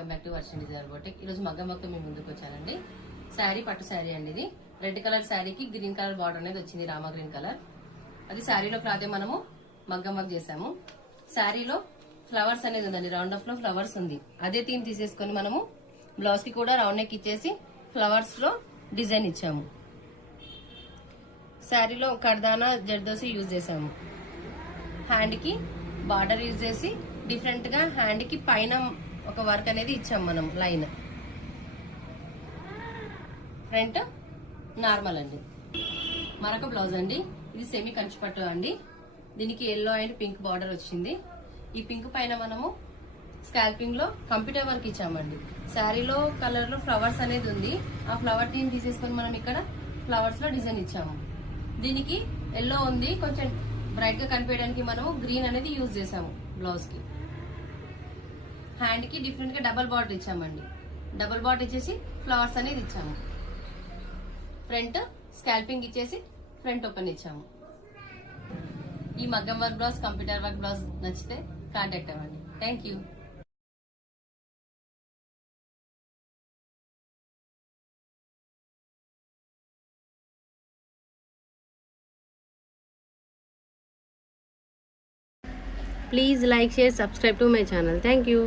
Welcome back to Varshini designer boutique. ఈ రోజు మగ్గం వర్క్ మేము ముందుకు వచ్చానండి. శారీ పట్టు శారీ అండి. ఇది రెడ్ కలర్ శారీకి గ్రీన్ కలర్ బార్డర్ అనేది వచ్చింది, రామా గ్రీన్ కలర్. అది శారీలో క్లాత్ మనము మగ్గం వర్క్ చేసాము. శారీలో ఫ్లవర్స్ అనేది ఉందండి, రౌండ్ ఆఫ్ లో ఫ్లవర్స్ ఉంది. అదే థీమ్ తీసేసుకొని మనము బ్లౌజ్ కి కూడా రౌండ్ నెక్ ఇచ్చేసి ఫ్లవర్స్ లో డిజైన్ ఇచ్చాము. శారీలో కర్దానా జర్దోసి యూజ్ చేసాము. హ్యాండ్ కి బార్డర్ యూజ్ చేసి డిఫరెంట్ గా హ్యాండ్ కి పైన ఒక వర్క్ అనేది ఇచ్చాం మనం. లైన్ ఫ్రంట్ నార్మల్ అండి. మరొక బ్లౌజ్ అండి. ఇది సెమీ కంచిపట్టు అండి. దీనికి ఎల్లో అండ్ పింక్ బార్డర్ వచ్చింది. ఈ పింక్ పైన మనము స్కాల్పింగ్ లో కంప్యూటర్ వర్క్ ఇచ్చామండి. శారీలో కలర్ లో ఫ్లవర్స్ అనేది ఉంది. ఆ ఫ్లవర్ థీమ్ తీసేసుకొని మనం ఇక్కడ ఫ్లవర్స్ లో డిజైన్ ఇచ్చాము. దీనికి ఎల్లో ఉంది, కొంచెం బ్రైట్ గా కనిపించడానికి మనము గ్రీన్ అనేది యూజ్ చేసాము. బ్లౌజ్ కి హ్యాండ్ కి డిఫరెంట్ గా డబల్ బార్డర్ ఇచ్చామండి. డబల్ బార్డర్ ఇచ్చేసి ఫ్లవర్స్ అనేది ఇచ్చాము. ఫ్రంట్ స్కాల్పింగ్ ఇచ్చేసి ఫ్రంట్ ఓపెన్ ఇచ్చాము. ఈ మగ్గం work blouse, computer work blouse నచ్చితే కాంటాక్ట్ అవ్వండి. Thank you. Please like, share, subscribe to my channel. Thank you.